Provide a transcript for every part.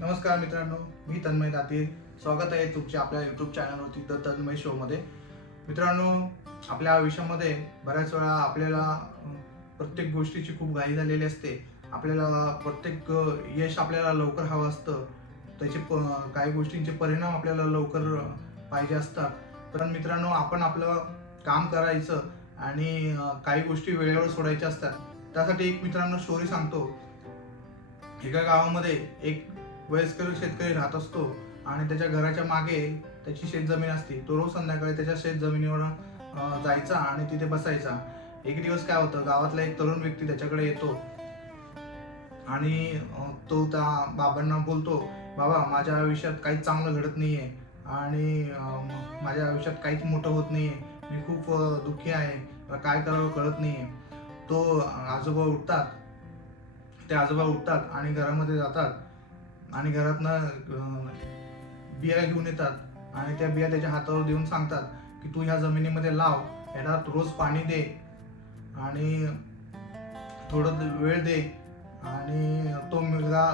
नमस्कार मित्रांनो मी तन्मय दातीर स्वागत आहे तुमच्या आपल्या यूट्यूब चॅनलवरती द तन्मय शोमध्ये मित्रांनो आपल्या आयुष्यामध्ये बऱ्याच वेळा आपल्याला प्रत्येक गोष्टीची खूप घाई झालेली असते. आपल्याला प्रत्येक यश आपल्याला लवकर हवं असतं. त्याचे प काही गोष्टींचे परिणाम आपल्याला लवकर पाहिजे असतात. पण मित्रांनो आपण आपलं काम करायचं आणि काही गोष्टी वेळेवर सोडायच्या असतात. त्यासाठी एक मित्रांनो स्टोरी सांगतो. एका गावामध्ये एक वयस्कर शेतकरी राहत असतो आणि त्याच्या घराच्या मागे त्याची शेतजमीन असते. तो रोज संध्याकाळी त्याच्या शेतजमिनीवर जायचा आणि तिथे बसायचा. एक दिवस काय होतं गावातला एक तरुण व्यक्ती त्याच्याकडे येतो आणि तो त्या बाबांना बोलतो बाबा माझ्या आयुष्यात काहीच चांगलं घडत नाही आहे आणि माझ्या आयुष्यात काहीच मोठं होत नाही आहे मी खूप दुःखी आहे. मला काय करावं कळत नाही आहे तो आजोबा उठतात. ते आजोबा उठतात आणि घरामध्ये जातात. आणि घरातनं बिया घेऊन येतात. आणि त्या बिया त्याच्या हातावर देऊन सांगतात की तू ह्या जमिनीमध्ये लाव याला रोज पाणी दे आणि थोडं वेळ दे. आणि तो मुलगा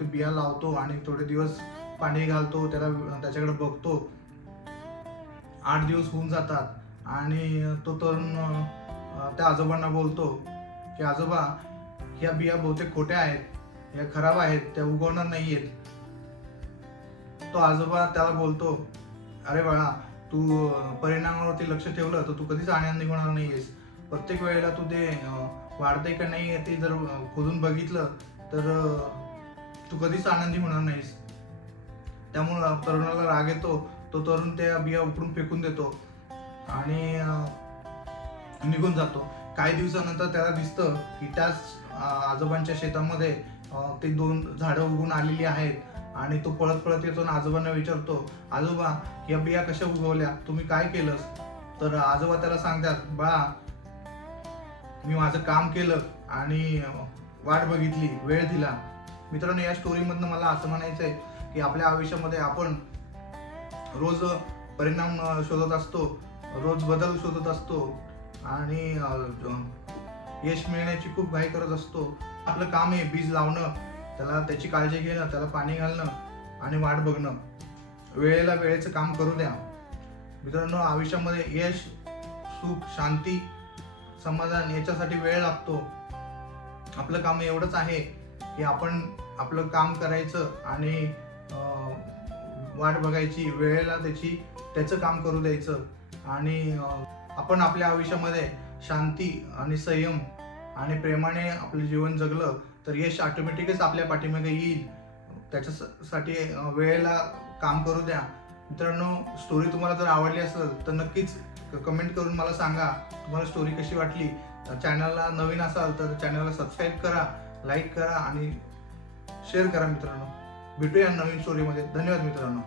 ते बिया लावतो आणि थोडे दिवस पाणी घालतो त्याला त्याच्याकडे बघतो. आठ दिवस होऊन जातात आणि तो तरुण त्या आजोबांना बोलतो की आजोबा ह्या बिया बहुतेक खोट्या आहेत. ह्या खराब आहेत त्या उगवणार नाही आहेत तो आजोबा त्याला बोलतो अरे बाळा तू परिणामावरती लक्ष ठेवलं तर तू कधीच आनंदी होणार नाहीयेस. प्रत्येक वेळेला तू ते वाढते का नाही ते जर खोदून बघितलं तर तू कधीच आनंदी होणार नाहीस. त्यामुळं तरुणाला राग येतो तो तरुण त्या बिया उकडून फेकून देतो आणि निघून जातो. काही दिवसानंतर त्याला दिसतं की त्याच आजोबांच्या शेतामध्ये ते दोन झाडं उगून आलेली आहेत आणि तो पळत पळत येतो आणि आजोबांना विचारतो आजोबा या बिया कशा उगवल्या? तुम्ही काय केलंस? तर आजोबा त्याला सांगतात बाळा मी माझं काम केलं आणि वाट बघितली वेळ दिला. मित्रांनो या स्टोरीमधनं मला असं म्हणायचं आहे की आपल्या आयुष्यामध्ये आपण रोज परिणाम शोधत असतो रोज बदल शोधत असतो आणि यश मिळण्याची खूप घाई करत असतो. आपलं काम आहे बीज लावणं त्याला त्याची काळजी घेणं त्याला पाणी घालणं आणि वाट बघणं. वेळेला वेळेचं काम करू द्या. मित्रांनो आयुष्यामध्ये यश सुख शांती समाधान याच्यासाठी वेळ लागतो. आपलं काम एवढंच आहे की आपण आपलं काम करायचं आणि वाट बघायची वेळेला त्याची त्याचं काम करू द्यायचं. आणि आपण आपल्या आयुष्यामध्ये शांती आणि संयम आणि प्रेमाने आपलं जीवन जगलं तर यश ऑटोमॅटिकच आपल्या पाठीमागे येईल. त्याच्यासाठी वेळेला काम करू द्या. मित्रांनो स्टोरी तुम्हाला जर आवडली असेल तर नक्कीच कमेंट करून मला सांगा. तुम्हाला स्टोरी कशी वाटली? चॅनलला नवीन असाल तर चॅनलला सबस्क्राईब करा लाईक करा आणि शेअर करा मित्रांनो. भेटूया नवीन स्टोरीमध्ये धन्यवाद मित्रांनो.